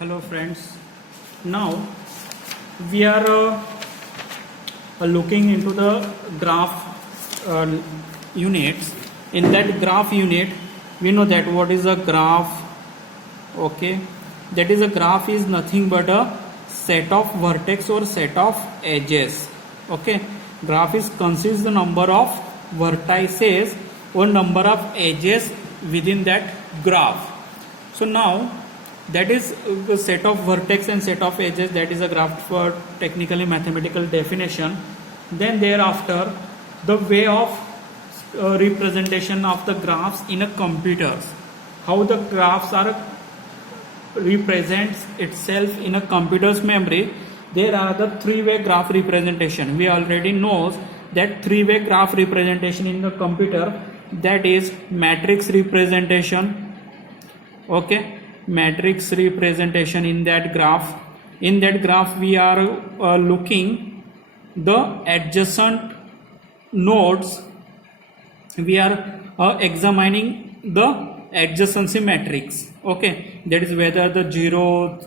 Hello friends, now we are looking into the graph units. In that graph unit we know that what is a graph. Okay, that is a graph is nothing but a set of vertex or set of edges. Okay, graph is consists the number of vertices or number of edges within that graph. So now that is the set of vertex and set of edges, that is a graph for technically mathematical definition. Then thereafter the way of representation of the graphs in a computers, how the graphs are represents itself in a computer's memory. There are the three-way graph representation. We already know that three-way graph representation in the computer, that is matrix representation. Okay, matrix representation in that graph. In that graph we are looking the adjacent nodes. We are examining the adjacency matrix. Okay, that is whether the zeroth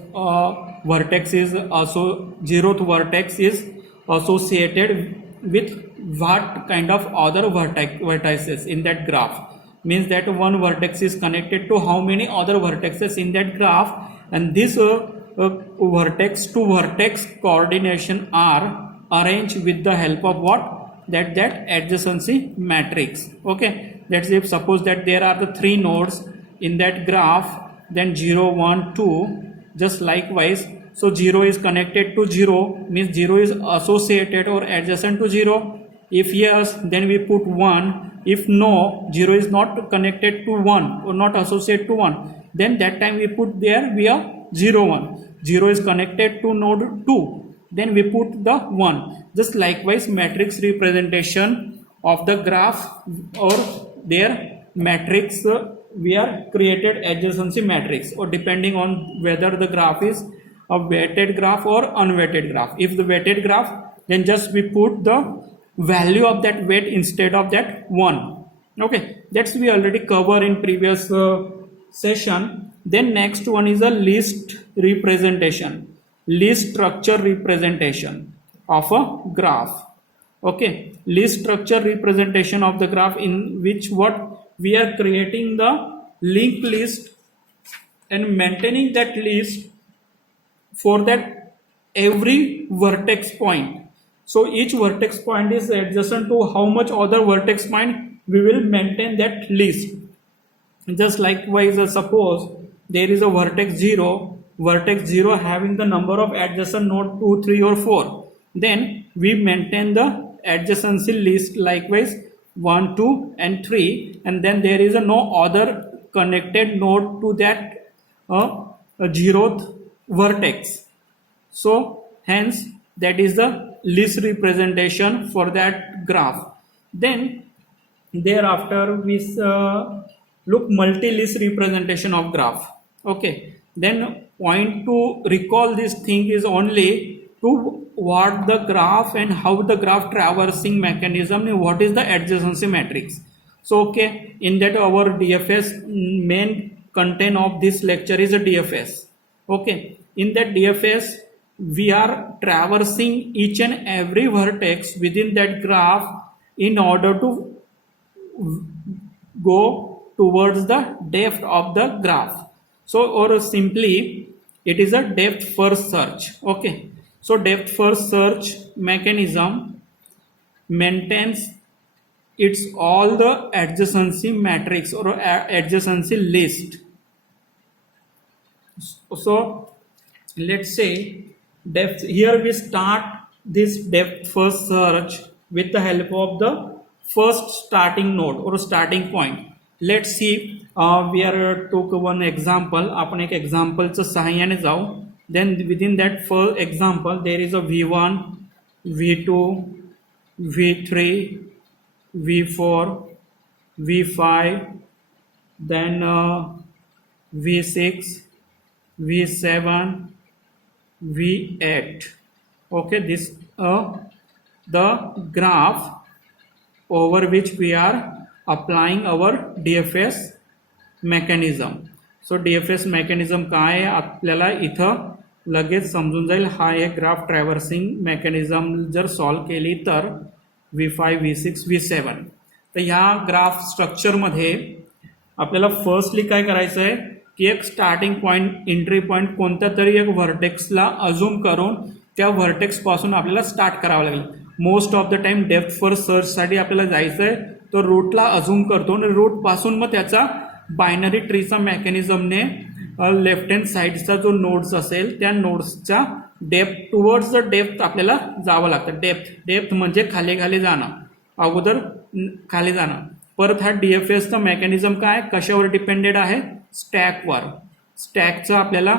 vertex is also zeroth vertex is associated with what kind of other vertices in that graph. Means that one vertex is connected to how many other vertices in that graph, and this vertex to vertex coordination are arranged with the help of what, that adjacency matrix. Okay, let's say suppose that there are the three nodes in that graph, then 0 1 2, just likewise. So 0 is connected to 0, means 0 is associated or adjacent to 0. If yes, then we put 1. If no, 0 is not connected to 1 or not associated to 1, then that time we put there we are 0 1. 0 is connected to node 2, then we put the 1. Just likewise matrix representation of the graph or their matrix, we are created adjacency matrix, or depending on whether the graph is a weighted graph or unweighted graph. If the weighted graph, then just we put the value of that weight instead of that 1. Okay, that's we already cover in previous session. Then next one is a list representation, list structure representation of a graph. Okay, list structure representation of the graph, in which what we are creating the linked list and maintaining that list for that every vertex point. So each vertex point is adjacent to how much other vertex point, we will maintain that list. Just likewise, suppose there is a vertex 0 having the number of adjacent node 2, 3 or 4. Then we maintain the adjacency list likewise 1, 2 and 3, and then there is no other connected node to that 0th vertex. So hence that is the list representation for that graph. Then thereafter we look multi-list representation of graph. Okay, then point to recall this thing is only to what the graph and how the graph traversing mechanism, what is the adjacency matrix. So okay, in that our DFS main content of this lecture is a DFS. Okay, in that DFS we are traversing each and every vertex within that graph in order to go towards the depth of the graph. So or simply it is a depth first search. Okay, so depth first search mechanism maintains its all the adjacency matrix or adjacency list. So let's say depth, here we start this depth first search with the help of the first starting node or starting point. Let's see, we are took one example. आपण एक exampleचं सहाय्याने जाऊ. Then within that first example there is a v1, v2, v3, v4, v5, then v6, v7, v8. Okay, this the graph over which we are applying our DFS mechanism. So DFS mechanism काय आहे आपल्याला इथं लगेच समजून जाईल. हा एक graph ट्रॅव्हर्सिंग mechanism जर सॉल्व्ह केली तर V5, V6, V7. तर ह्या ग्राफ स्ट्रक्चरमध्ये आपल्याला फर्स्टली काय करायचं आहे की एक स्टार्टिंग पॉईंट, एंट्री पॉईंट कोणत्या तरी एक व्हर्टेक्सला अझूम करून त्या व्हर्टेक्सपासून आपल्याला स्टार्ट करावं लागेल. Most of the time depth first सर्चसाठी आपल्याला जायचं आहे, तो रूटला अझूम करतो आणि रूटपासून मग त्याचा बायनरी ट्रीचा मेकॅनिझमने लेफ्ट हँड साईडचा जो नोड्स असेल त्या नोड्सच्या डेप्थ टुवर्ड्स द डेप्थ आपल्याला जावं लागतं. डेप्थ म्हणजे खाली खाली जाणं, अगोदर खाली जाणं. परत हा DFSचा मेकॅनिझम काय कशावर डिपेंडेड आहे, स्टॅकवर. स्टॅकचं आपल्याला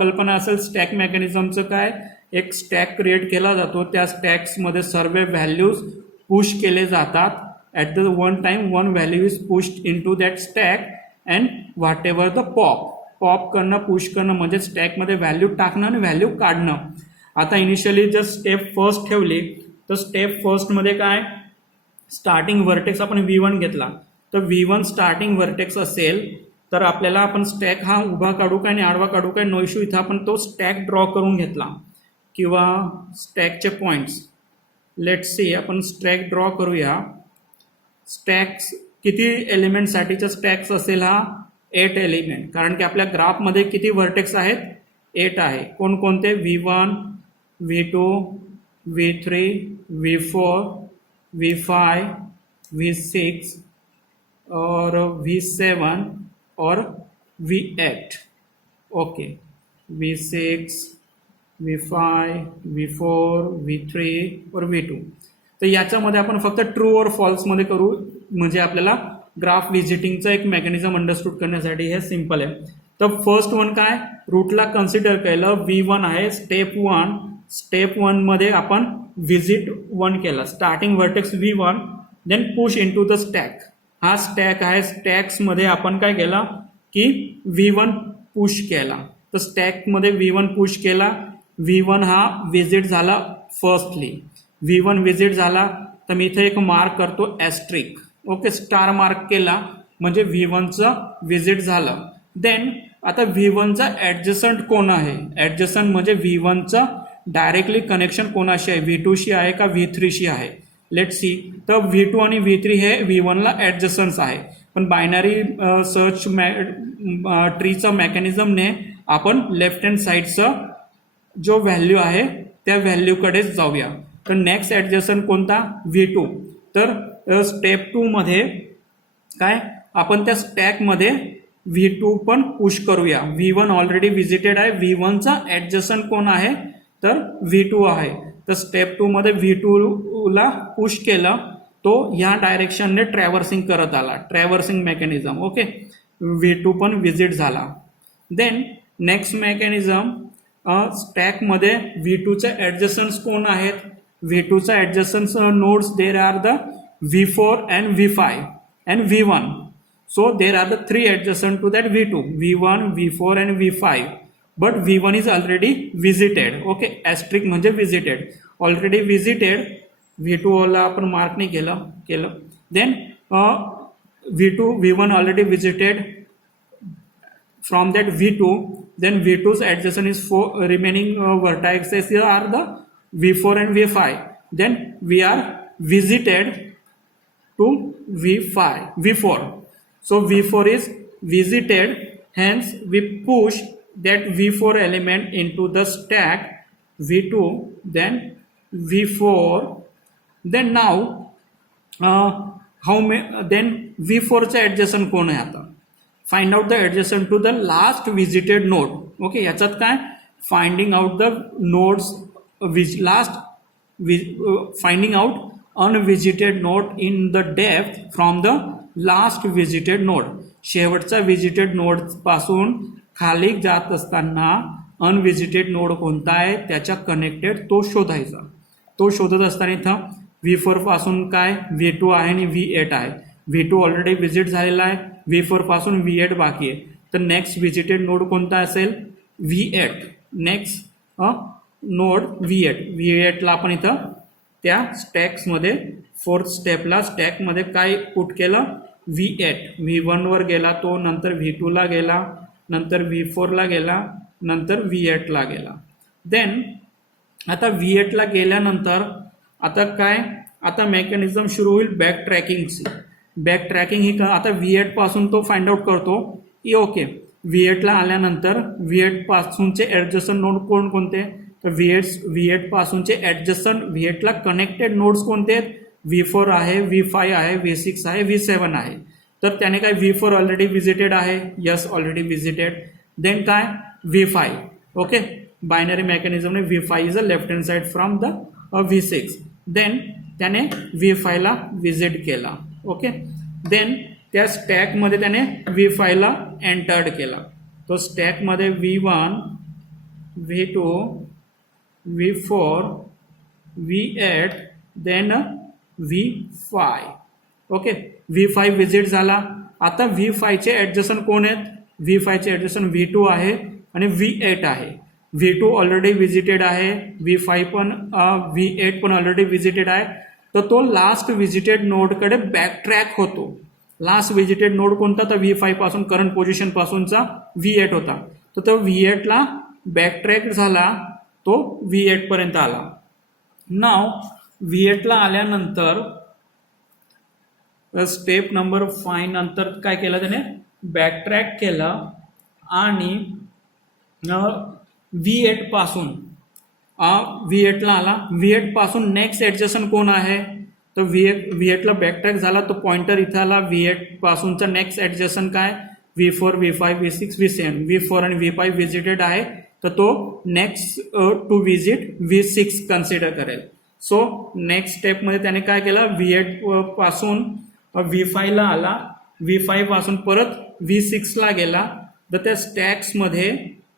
कल्पना असेल, स्टॅक मेकॅनिझमचं काय, एक स्टॅक क्रिएट केला जातो, त्या स्टॅक्समध्ये सर्व व्हॅल्यूज पुश केले जातात. At the one time one value is pushed into that stack and whatever the pop करणं, पुश करणं म्हणजे स्टॅकमध्ये व्हॅल्यू टाकणं आणि व्हॅल्यू काढणं. आता इनिशियली जर स्टेप फर्स्ट ठेवली तर स्टेप फर्स्टमध्ये काय, स्टार्टिंग व्हर्टेक्स आपण V1 घेतला तर V1 स्टार्टिंग व्हर्टेक्स असेल तर आपल्याला आपण स्टॅक हा उभा काढू काय आणि आडवा काढू काय, नो इश्यू. इथं आपण तो स्टॅक ड्रॉ करून घेतला किंवा स्टॅकचे पॉईंट्स. लेट्स सी आपण स्टॅक ड्रॉ करूया. स्टॅक्स किती एलिमेंटसाठीचा स्टॅक्स असेल, हा 8 एलिमेंट, कारण की आपल्या ग्राफमध्ये किती व्हर्टेक्स आहेत, 8 आहे. कोणकोणते, V1, V2, V3, V4, V5, V6 और V7 और V8. Okay, V6, V5, V4, V3 और V2. तर याच्यामध्ये आपण फक्त ट्रू और फॉल्समध्ये करू, म्हणजे आपल्याला ग्राफ व्हिजिटिंगचं एक मेकॅनिझम अंडरस्टूड करण्यासाठी हे सिम्पल आहे. तर फर्स्ट वन काय, रूटला कन्सिडर केलं, V1 आहे. स्टेप 1 मध्ये आपण व्हिजिट 1 केला, starting vertex V1, then push into the stack. हा स्टॅक आहे, स्टॅक्समध्ये आपण काय केलं की V1 पुश केला. तर स्टॅकमध्ये V1 पुश केला, V1 हा व्हिजिट झाला फर्स्टली. V1 व्हिजिट झाला तर मी इथे एक मार्क करतो ॲस्ट्रिक. ओके, स्टार मार्क केला म्हणजे V1चं व्हिजिट झालं. देन आता V1चा ॲडजसंट कोण आहे, ॲडजसंट म्हणजे V1चं डायरेक्टली कनेक्शन कोणाशी आहे, V2शी आहे का V3शी आहे. Let's see. तर V2 आणि V3 हे V1ला ॲडजसंट्स आहे. पण बायनरी सर्च ट्रीचा मेकॅनिझमने आपण लेफ्ट हँड साईडचं जो व्हॅल्यू आहे त्या व्हॅल्यूकडेच जाऊया. तर नेक्स्ट ॲडजसंट कोणता, V2. तर स्टेप 2 मध्ये काय, आपण त्या स्टॅकमध्ये V2 पण पुश करूया. V1 ऑलरेडी व्हिजिटेड आहे, V1चा ॲडजसंट कोण आहे तर V2 आहे. तर स्टेप 2 मध्ये V2ला पुश केलं, तो ह्या डायरेक्शनने ट्रॅव्हर्सिंग करत आला, ट्रॅव्हर्सिंग मेकॅनिझम. ओके, V2 पण व्हिजिट झाला. देन नेक्स्ट मेकॅनिझम, स्टॅकमध्ये V2चे ॲडजसंट्स कोण आहेत, V2चा adjacents nodes there are the V4 and V5 and V1. So there are the 3 adjacent to that V2, V1, V4 and V5. But V1 is already visited. Okay, asterisk म्हणजे visited. Already visited. V2 ला आपण mark नाही केलं. Then V1 already visited. From that V2, then V2's adjacent is 4 remaining vertices here are the V4 and V5. Then we are visited to V4. So V4 is visited, hence we push that V4 element into the stack V2, then V4, then now then V4 चा adjacent कोण आहे आता, find out the adjacent to the last visited node. Okay, याच्यात काय, finding out the nodes finding out unvisited node in the depth from the last visited node. शेवटचा visited node पासून खाली जात असताना अनव्हिजिटेड नोड कोणता आहे त्याच्या कनेक्टेड तो शोधायचा. तो शोधत असताना इथं V4 पासून काय V2 आहे आणि V8 आहे. V2 ऑलरेडी व्हिजिट झालेला आहे, V4 पासून V8 बाकी आहे. तर नेक्स्ट व्हिजिटेड नोड कोणता असेल, V8. नेक्स्ट नोड V8 ला आपण इथं त्या स्टॅक्समध्ये फोर्थ स्टेपला स्टॅकमध्ये काय पुट केलं, V8 V1 वर गेला तो, नंतर V2 ला गेला, नंतर V4 ला गेला, नंतर V8 ला गेला. देन आता V8 ला गेल्यानंतर आता काय, आता मेकॅनिझम सुरू होईल बॅक ट्रॅकिंगची. बॅक ट्रॅकिंग ही आता V8 पासून तो फाइंड आउट करतो की ओके V8 ला आल्यानंतर V8 पासूनचे ऍडजस्टंट नोड कोणते, तर V8 पासूनचे ऍडजस्टंट V8 ला कनेक्टेड नोड्स कोणते आहेत, V4 आहे, V5 आहे, V6 आहे, V7 आहे. तर त्याने काय V4 ऑलरेडी विजिटेड आहे, यस ऑलरेडी विजिटेड. देन काय V5, ओके बायनरी मेकॅनिझमने V5 is a left hand side from the V6. Then त्याने V5 ला विजिट केला. ओके देन त्या स्टॅकमध्ये त्याने V5 ला एंटर्ड केला. तो स्टॅकमध्ये V1 V2 V4 V8 then V5. Okay V5 visit झाला. आता V5 चे ऍडजस्टंट कोण आहेत, V5 चे ऍडजस्टंट V2 आहे आणि V8 आहे. V2 ऑलरेडी विजिटेड आहे, V5 पण V8 पण ऑलरेडी विजिटेड आहे. तर तो लास्ट विजिटेड नोडकडे बॅक ट्रॅक होतो. लास्ट विजिटेड नोड कोणता, तर V5 पासून करंट पोझिशन पासूनचा V8 होता. तर तो V8 ला बॅक ट्रॅक झाला, तो V8 पर्यंत आला. नाव V8 ला आल्यानंतर स्टेप नंबर 5 नंतर काय केलं त्याने, बॅक ट्रॅक केला आणि V8 पासून V8 ला आला. V8 पासून नेक्स्ट ऍडजस्टंट कोण आहे, तर V8 ला बॅक ट्रॅक झाला, तो पॉइंटर इथं आला. V8 पासूनचा नेक्स्ट ऍडजस्टंट काय, V4 V5 V6 V7. V4 आणि V5 विजिटेड आहे, तर तो next to visit V6 consider करेल. सो नेक्स्ट स्टेपमध्ये त्याने काय केलं, V8 पासून V5 ला आला, V5 पासून परत V6 ला गेला. तर त्या स्टॅक्समध्ये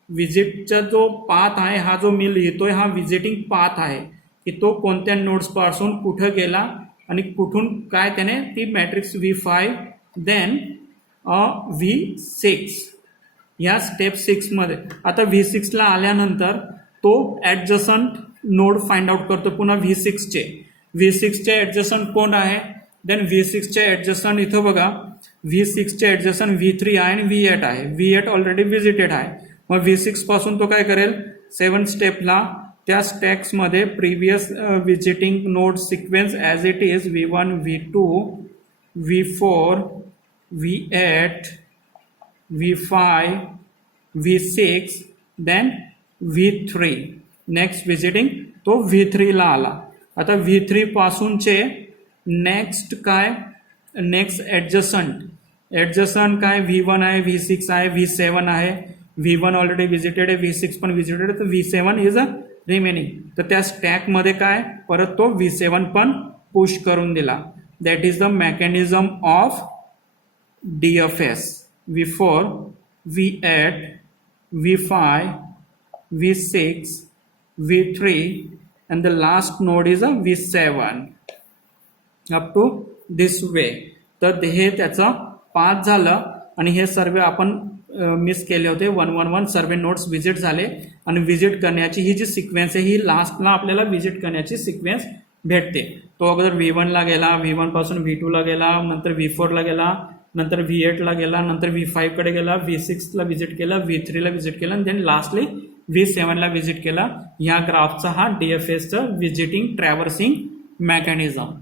विजिटचा जो पाथ आहे, हा जो मी लिहितोय हा विजिटिंग पाथ आहे की तो कोणत्या नोड्स पासून कुठं गेला आणि कुठून काय त्याने ती मॅट्रिक्स V5 देन V6 या स्टेप 6 मध्ये. आता V6 ला आल्यानंतर तो ऍडजस्टंट नोड फाइंड आउट करतो पुन्हा V6 चे ऍडजस्टंट कोण आहे, देन V6 चे ऍडजस्टंट इथं बघा, V6 चे ऍडजस्टंट V3 आहे आणि V8 आहे. V8 ऑलरेडी विजिटेड आहे. मग V6 पासून तो काय करेल, 7 स्टेपला त्या स्टॅक्समध्ये previous visiting node sequence as it is V1 V2 V4 V8 V5 V6 then V3 next visiting to V3 ला आला. आता V3 पासूनचे नेक्स्ट काय, नेक्स्ट ऍडजस्टंट काय, V1 आहे, V6 आहे, V7 आहे. V1 ऑलरेडी विजिटेड आहे, V6 पण विजिटेड आहे, तर V7 इज अ रिमेनिंग. तर त्या स्टॅकमध्ये काय परत तो V7 पण पुश करून दिला. That is the mechanism of DFS. V4 V8 V5 V6 V3 and the last node is a V7 up to this way. तर हे त्याचा पाथ झालं आणि हे सर्व आपण मिस केले होते. 111 सर्वे नोट्स विजिट झाले आणि विजिट करण्याची ही जी सिक्वेन्स आहे ही लास्टला आपल्याला विजिट करण्याची सिक्वेन्स भेटते. तो अगोदर V1 ला गेला, V1 पासून V2 ला गेला, नंतर V4 ला गेला, नंतर V8 ला गेला, नंतर V5 कडे गेला, V6 ला विजिट केला, V3 ला विजिट केला आणि देन लास्टली V7 ला विजिट केला. या ग्राफचा हा DFS चा विजिटिंग ट्रॅव्हर्सिंग मेकॅनिझम.